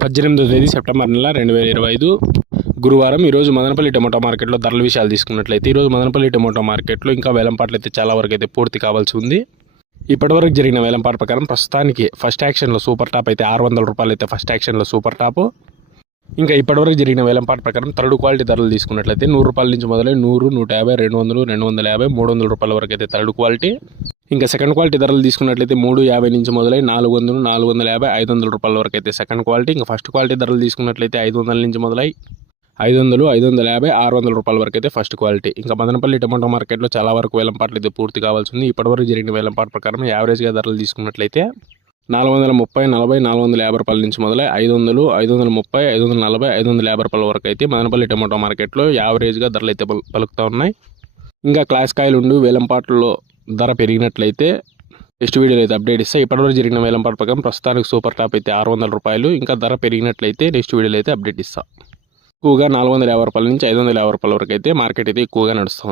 పద్దెనిమిదో తేదీ సెప్టెంబర్ నెల రెండు వేల ఇరవై ఐదు గురువారం ఈరోజు మదనపల్లి టమోటా మార్కెట్లో ధరల విషయాలు తీసుకున్నట్లయితే ఈరోజు మదనపల్లి టమోటా మార్కెట్లో ఇంకా వేలంపాట్లు అయితే చాలా వరకు అయితే పూర్తి కావాల్సి ఉంది. ఇప్పటివరకు జరిగిన వేలంపాట ప్రకారం ప్రస్తుతానికి ఫస్ట్ యాక్షన్లో సూపర్ టాప్ అయితే ఆరు వందల రూపాయలు అయితే ఫస్ట్ యాక్షన్లో సూపర్ టాప్. ఇంకా ఇప్పటివరకు జరిగిన వేలంపాట ప్రకారం థర్డ్ క్వాలిటీ ధరలు తీసుకున్నట్లయితే నూరు రూపాయల నుంచి మొదలై నూరు నూట యాభై రెండు వందలు రెండు వందల యాభై మూడు వందల రూపాయల వరకు అయితే థర్డ్ క్వాలిటీ. ఇంకా సెకండ్ క్వాలిటీ ధరలు తీసుకున్నట్లయితే మూడు యాభై నుంచి మొదలై నాలుగు వందలు నాలుగు వందల యాభై ఐదు వందల రూపాయల వరకు అయితే సెకండ్ క్వాలిటీ. ఇంకా ఫస్ట్ క్వాలిటీ ధరలు తీసుకున్నట్లయితే ఐదు వందల నుంచి మొదలై ఐదు వందలు ఐదు వందల యాభై ఆరు వందల రూపాయల వరకు అయితే ఫస్ట్ క్వాలిటీ. ఇంకా మదనపల్లి టమాటో మార్కెట్లో చాలా వరకు వేలంపాట్లు అయితే పూర్తి కావాల్సి ఉంది. ఇప్పటివరకు జరిగిన వేలంపాట ప్రకారం యావరేజ్గా ధరలు తీసుకున్నట్లయితే నాలుగు వందల ముప్పై నలభై నాలుగు వందల యాభై రూపాయల నుంచి మొదలై ఐదు వందలు ఐదు వందల ముప్పై ఐదు వందల నలభై ఐదు వందల యాభై రూపాయల వరకు అయితే మదనపల్లి టమాటో మార్కెట్లో యావరేజ్గా ధరలు అయితే పలుకుతూ ఉన్నాయి. ఇంకా క్లాస్ కాయలు ఉండి వేలంపాట్లో ధర పెరిగినట్లయితే నెక్స్ట్ వీడియోలో అయితే అప్డేట్ ఇస్తే. ఇప్పటివరకు జరిగిన వేలంపాట ప్రకారం ప్రస్తుతానికి సూపర్ టాప్ అయితే ఆరు వందల రూపాయలు. ఇంకా ధర పెరిగినట్లయితే నెక్స్ట్ వీడియోలో అయితే అప్డేట్ ఇస్తాం. ఎక్కువగా నాలుగు వందల యాభై రూపాయల నుంచి ఐదు వందల యాభై రూపాయల వరకు అయితే మార్కెట్ అయితే ఎక్కువగా నడుస్తుంది